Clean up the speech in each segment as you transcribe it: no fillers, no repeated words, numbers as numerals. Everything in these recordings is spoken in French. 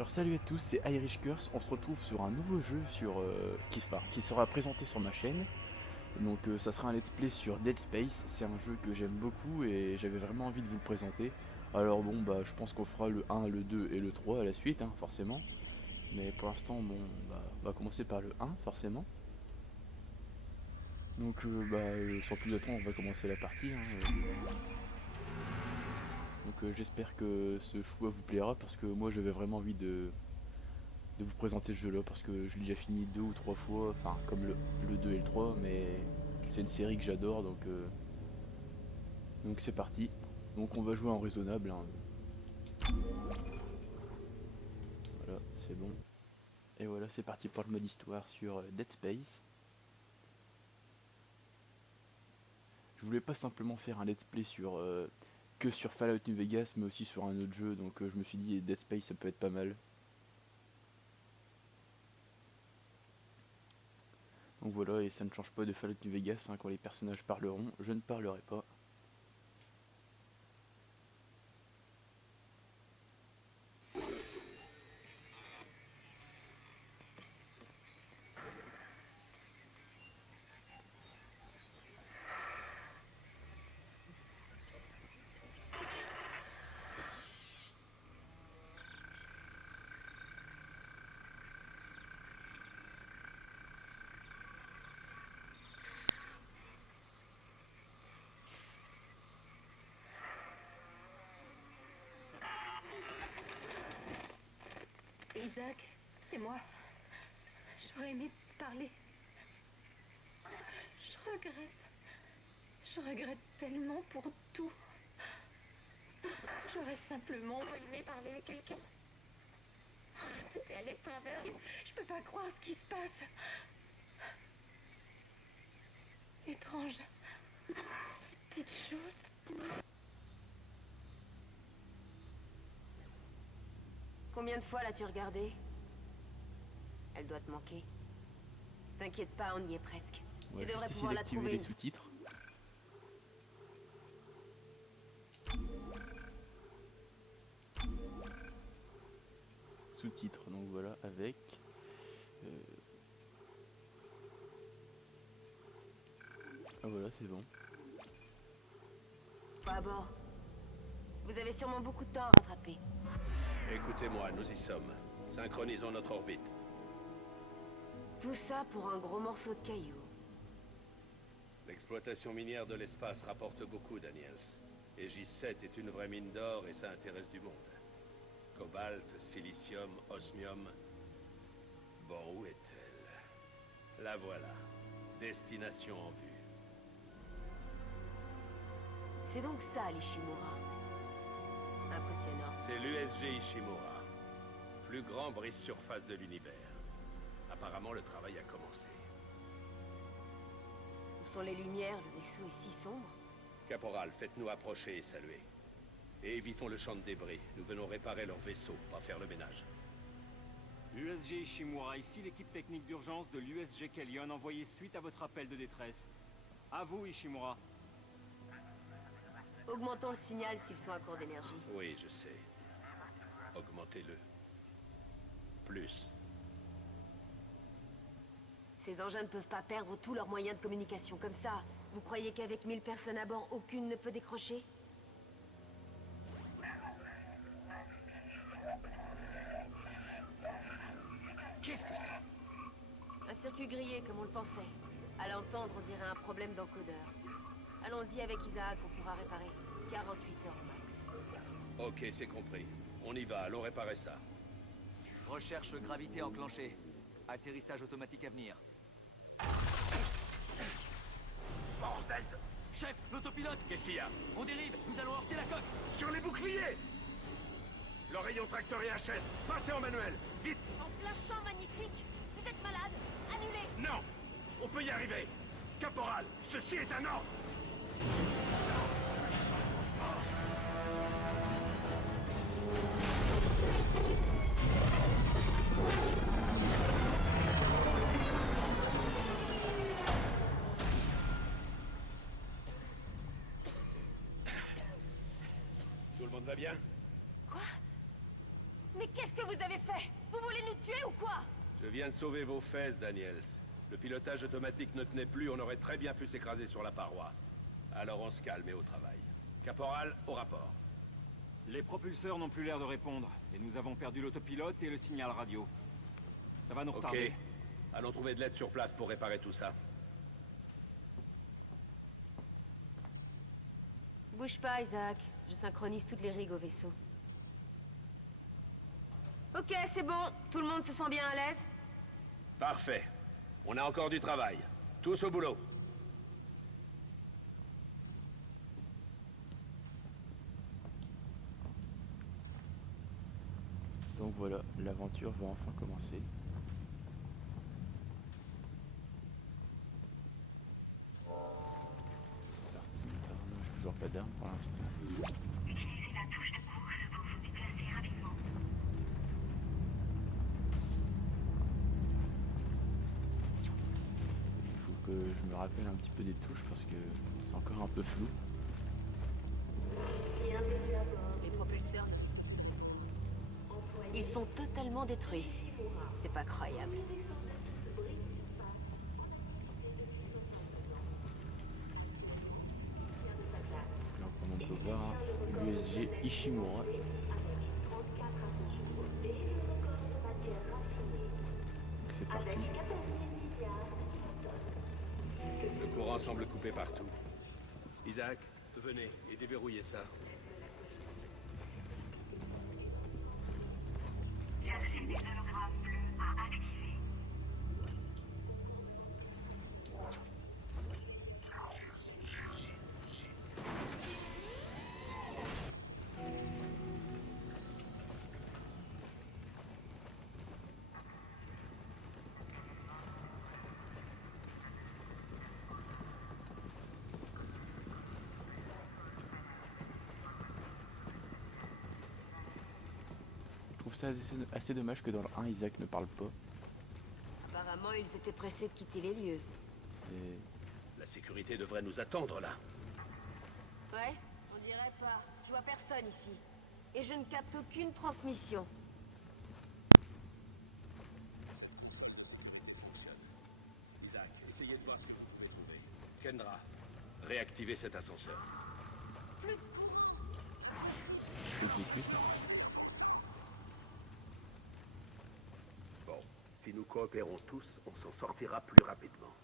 Alors salut à tous, c'est Irish Curse, on se retrouve sur un nouveau jeu qui sera présenté sur ma chaîne. Donc ça sera un let's play sur Dead Space, c'est un jeu que j'aime beaucoup et j'avais vraiment envie de vous le présenter. Alors bon bah je pense qu'on fera le 1, le 2 et le 3 à la suite hein, forcément. Mais pour l'instant bon bah, on va commencer par le 1 forcément. Donc sans plus attendre on va commencer la partie. Donc j'espère que ce choix vous plaira parce que moi j'avais vraiment envie de vous présenter ce jeu là parce que je l'ai déjà fini 2 ou 3 fois, enfin comme le 2 et le 3, mais c'est une série que j'adore donc c'est parti. Donc on va jouer en raisonnable hein. Voilà c'est bon. Et voilà c'est parti pour le mode histoire sur Dead Space. Je voulais pas simplement faire un let's play que sur Fallout New Vegas mais aussi sur un autre jeu, donc je me suis dit Dead Space ça peut être pas mal. Donc voilà, et ça ne change pas de Fallout New Vegas hein, quand les personnages parleront, je ne parlerai pas. Isaac, c'est moi. J'aurais aimé parler. Je regrette. Je regrette tellement pour tout. J'aurais simplement aimé parler à quelqu'un. C'était à l'extérieur. Je peux pas croire ce qui se passe. Étrange. Petite chose. Combien de fois l'as-tu regardé? Elle doit te manquer. T'inquiète pas, on y est presque. On Tu va devrais juste essayer pouvoir la d'activer trouver les une... sous-titres. Sous-titres, donc voilà, avec... Ah voilà, c'est bon. Pas à bord. Vous avez sûrement beaucoup de temps à rattraper. Écoutez-moi, nous y sommes. Synchronisons notre orbite. Tout ça pour un gros morceau de caillou. L'exploitation minière de l'espace rapporte beaucoup, Daniels. Et J7 est une vraie mine d'or et ça intéresse du monde. Cobalt, silicium, osmium... Bon, où est-elle? La voilà. Destination en vue. C'est donc ça, l'Ishimura. Impressionnant. C'est l'USG Ishimura. Plus grand brise-surface de l'univers. Apparemment, le travail a commencé. Où sont les lumières? Le vaisseau est si sombre. Caporal, faites-nous approcher et saluer. Et évitons le champ de débris. Nous venons réparer leur vaisseau, pas faire le ménage. USG Ishimura, ici l'équipe technique d'urgence de l'USG Kellion envoyée suite à votre appel de détresse. À vous, Ishimura. Augmentons le signal s'ils sont à court d'énergie. Oui, je sais. Augmentez-le. Plus. Ces engins ne peuvent pas perdre tous leurs moyens de communication comme ça. Vous croyez qu'avec 1000 personnes à bord, aucune ne peut décrocher? Qu'est-ce que c'est? Un circuit grillé, comme on le pensait. À l'entendre, on dirait un problème d'encodeur. Allons-y avec Isaac, on pourra réparer. 48 heures au max. Ok, c'est compris. On y va, allons réparer ça. Recherche gravité enclenchée. Atterrissage automatique à venir. Bordel de... Chef, l'autopilote! Qu'est-ce qu'il y a? On dérive, nous allons heurter la coque! Sur les boucliers! Le rayon tracteur et HS, passez en manuel! Vite! En plein champ magnétique! Vous êtes malade! Annulez! Non! On peut y arriver! Caporal, ceci est un ordre! Tout le monde va bien? Quoi? Mais qu'est-ce que vous avez fait? Vous voulez nous tuer ou quoi? Je viens de sauver vos fesses, Daniels. Le pilotage automatique ne tenait plus, on aurait très bien pu s'écraser sur la paroi. Alors on se calme et au travail. Caporal, au rapport. Les propulseurs n'ont plus l'air de répondre, et nous avons perdu l'autopilote et le signal radio. Ça va nous Ok. retarder. Allons trouver de l'aide sur place pour réparer tout ça. Bouge pas, Isaac. Je synchronise toutes les rigs au vaisseau. Ok, c'est bon. Tout le monde se sent bien à l'aise? Parfait. On a encore du travail. Tous au boulot. Donc voilà, l'aventure va enfin commencer. C'est parti. Alors non, j'ai toujours pas d'arme pour l'instant. Utilisez la touche de course pour vous déplacer rapidement. Il faut que je me rappelle un petit peu des touches parce que c'est encore un peu flou. Les propulseurs ne... Ils sont totalement détruits. C'est pas croyable. Donc comme on peut voir, l'USG Ishimura. Donc c'est parti. Le courant semble coupé partout. Isaac, venez et déverrouillez ça. Cherchez des hologrammes bleus à activer. Je trouve ça assez dommage que dans le 1, Isaac ne parle pas. Apparemment, ils étaient pressés de quitter les lieux. C'est- La sécurité devrait nous attendre là. Ouais, on dirait pas. Je vois personne ici. Et je ne capte aucune transmission. Fonctionne. Isaac, essayez de voir ce que vous pouvez trouver. Kendra, réactivez cet ascenseur. Tout de suite. Bon, si nous coopérons tous, on s'en sortira plus rapidement.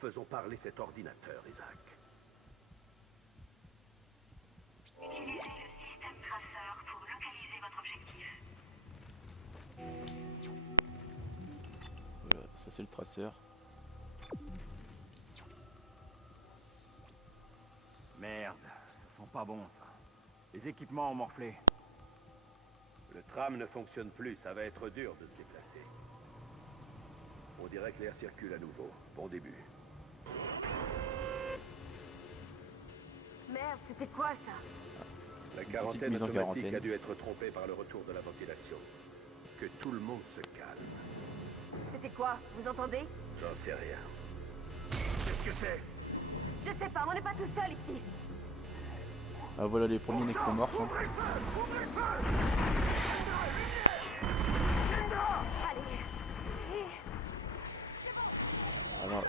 Faisons parler cet ordinateur, Isaac. Utilisez le système traceur pour localiser votre objectif. Voilà, ça c'est le traceur. Merde, ça sent pas bon, ça. Les équipements ont morflé. Le tram ne fonctionne plus, ça va être dur de se déplacer. On dirait que l'air circule à nouveau. Bon début. Merde, c'était quoi ça? La quarantaine mise en automatique quarantaine. a dû être trompée par le retour de la ventilation. Que tout le monde se calme. C'était quoi? Vous entendez? J'en sais rien. Qu'est-ce que c'est? Je sais pas, on n'est pas tout seul ici. Ah voilà les premiers nécromorphes. Hein. Allez. Alors,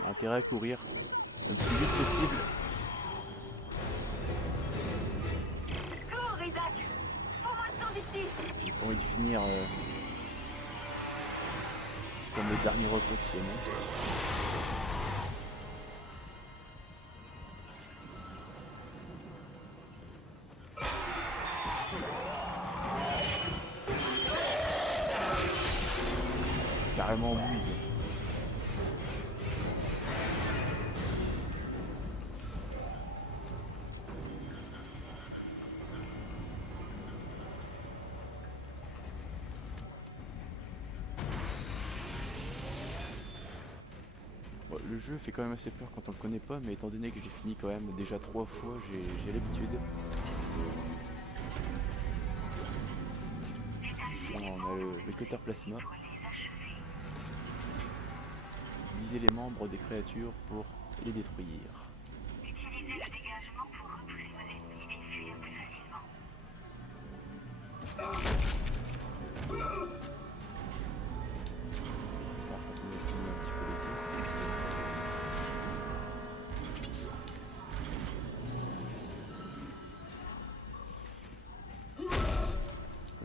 on a intérêt à courir le plus vite possible. Cours, Isaac! Faut-moi le temps d'ici! J'ai pas envie de finir comme le dernier repos de ce monstre. Carrément oui. Bon, le jeu fait quand même assez peur quand on le connaît pas, mais étant donné que j'ai fini quand même déjà 3 fois, j'ai l'habitude. Bon, on a le cutter plasma. Viser les membres des créatures pour les détruire. Utilisez le dégagement pour repousser vos ennemis et fuir plus facilement.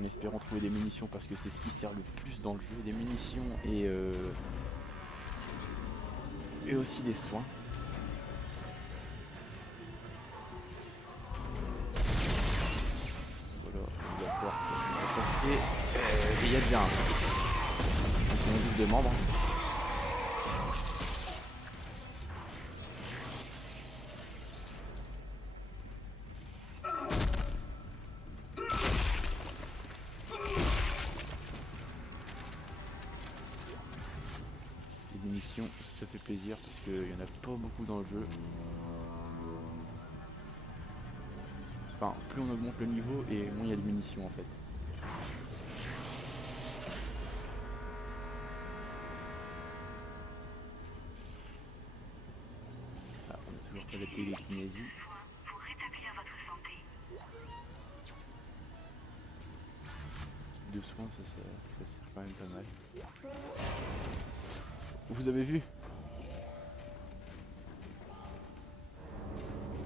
en espérant trouver des munitions parce que c'est ce qui sert le plus dans le jeu, des munitions et aussi des soins. Voilà, on va pouvoir passer. Et il y a déjà un. Donc on a 12 de membres. Les munitions, ça fait plaisir parce qu'il n'y en a pas beaucoup dans le jeu. Enfin, plus on augmente le niveau et moins il y a de munitions en fait. Ah, on a toujours pas la télékinésie. Pour rétablir votre santé. De soins, ça sert quand même pas mal. Vous avez vu?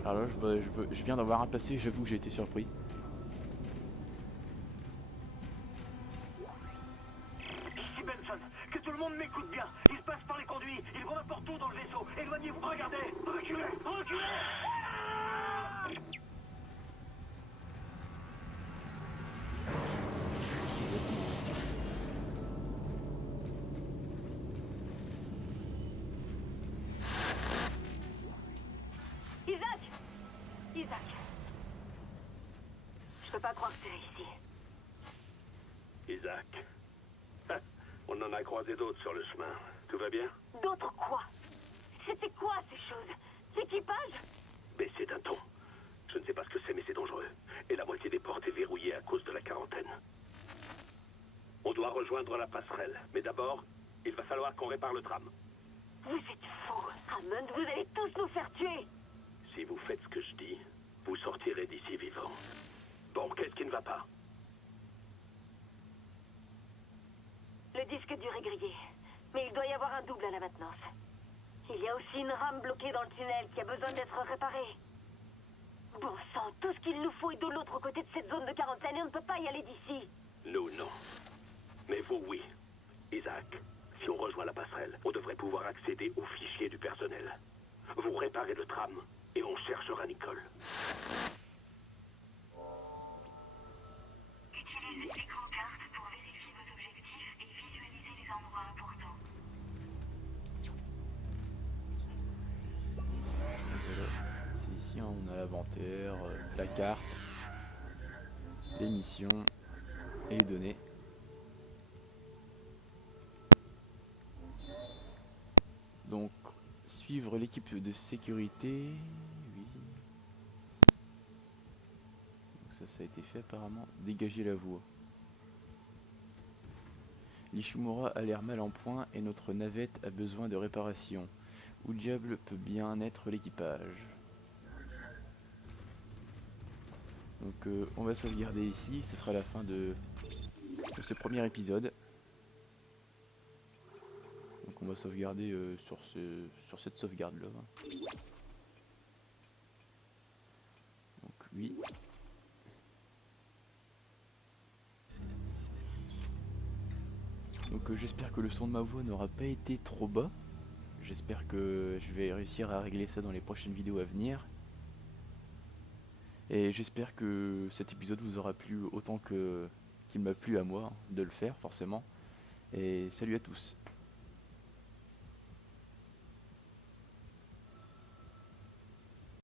Alors là, je viens d'avoir un passé, j'avoue que j'ai été surpris. Ici Benson, que tout le monde m'écoute bien. Ils passent par les conduits, ils vont n'importe où dans le vaisseau. Éloignez-vous, regardez. Reculez, reculez. Isaac. Je peux pas croire que c'est réussi. Isaac. On en a croisé d'autres sur le chemin. Tout va bien? D'autres quoi? C'était quoi ces choses? L'équipage? Baissez d'un ton. Je ne sais pas ce que c'est, mais c'est dangereux. Et la moitié des portes est verrouillée à cause de la quarantaine. On doit rejoindre la passerelle. Mais d'abord, il va falloir qu'on répare le tram. Vous êtes fous. Hammond, vous allez tous nous faire tuer. Si vous faites ce que je dis, vous sortirez d'ici vivant. Bon, qu'est-ce qui ne va pas? Le disque dur est grillé. Mais il doit y avoir un double à la maintenance. Il y a aussi une rame bloquée dans le tunnel qui a besoin d'être réparée. Bon sang, tout ce qu'il nous faut est de l'autre côté de cette zone de quarantaine et on ne peut pas y aller d'ici. Nous, non. Mais vous, oui. Isaac, si on rejoint la passerelle, on devrait pouvoir accéder aux fichiers du personnel. Vous réparez le tram et on cherchera Nicole. Utilisez l'écran carte pour vérifier vos objectifs et visualiser les endroits importants. Voilà. C'est ici, hein, on a l'inventaire, la carte, les missions et les données. Donc, suivre l'équipe de sécurité, oui. Donc ça a été fait apparemment. Dégager la voie. L'Ishimura a l'air mal en point et notre navette a besoin de réparation. Où diable peut bien être l'équipage? Donc on va sauvegarder ici, ce sera la fin de ce premier épisode. Donc on va sauvegarder sur cette sauvegarde là. Donc oui. Donc j'espère que le son de ma voix n'aura pas été trop bas. J'espère que je vais réussir à régler ça dans les prochaines vidéos à venir. Et j'espère que cet épisode vous aura plu autant qu'il m'a plu à moi de le faire forcément. Et salut à tous.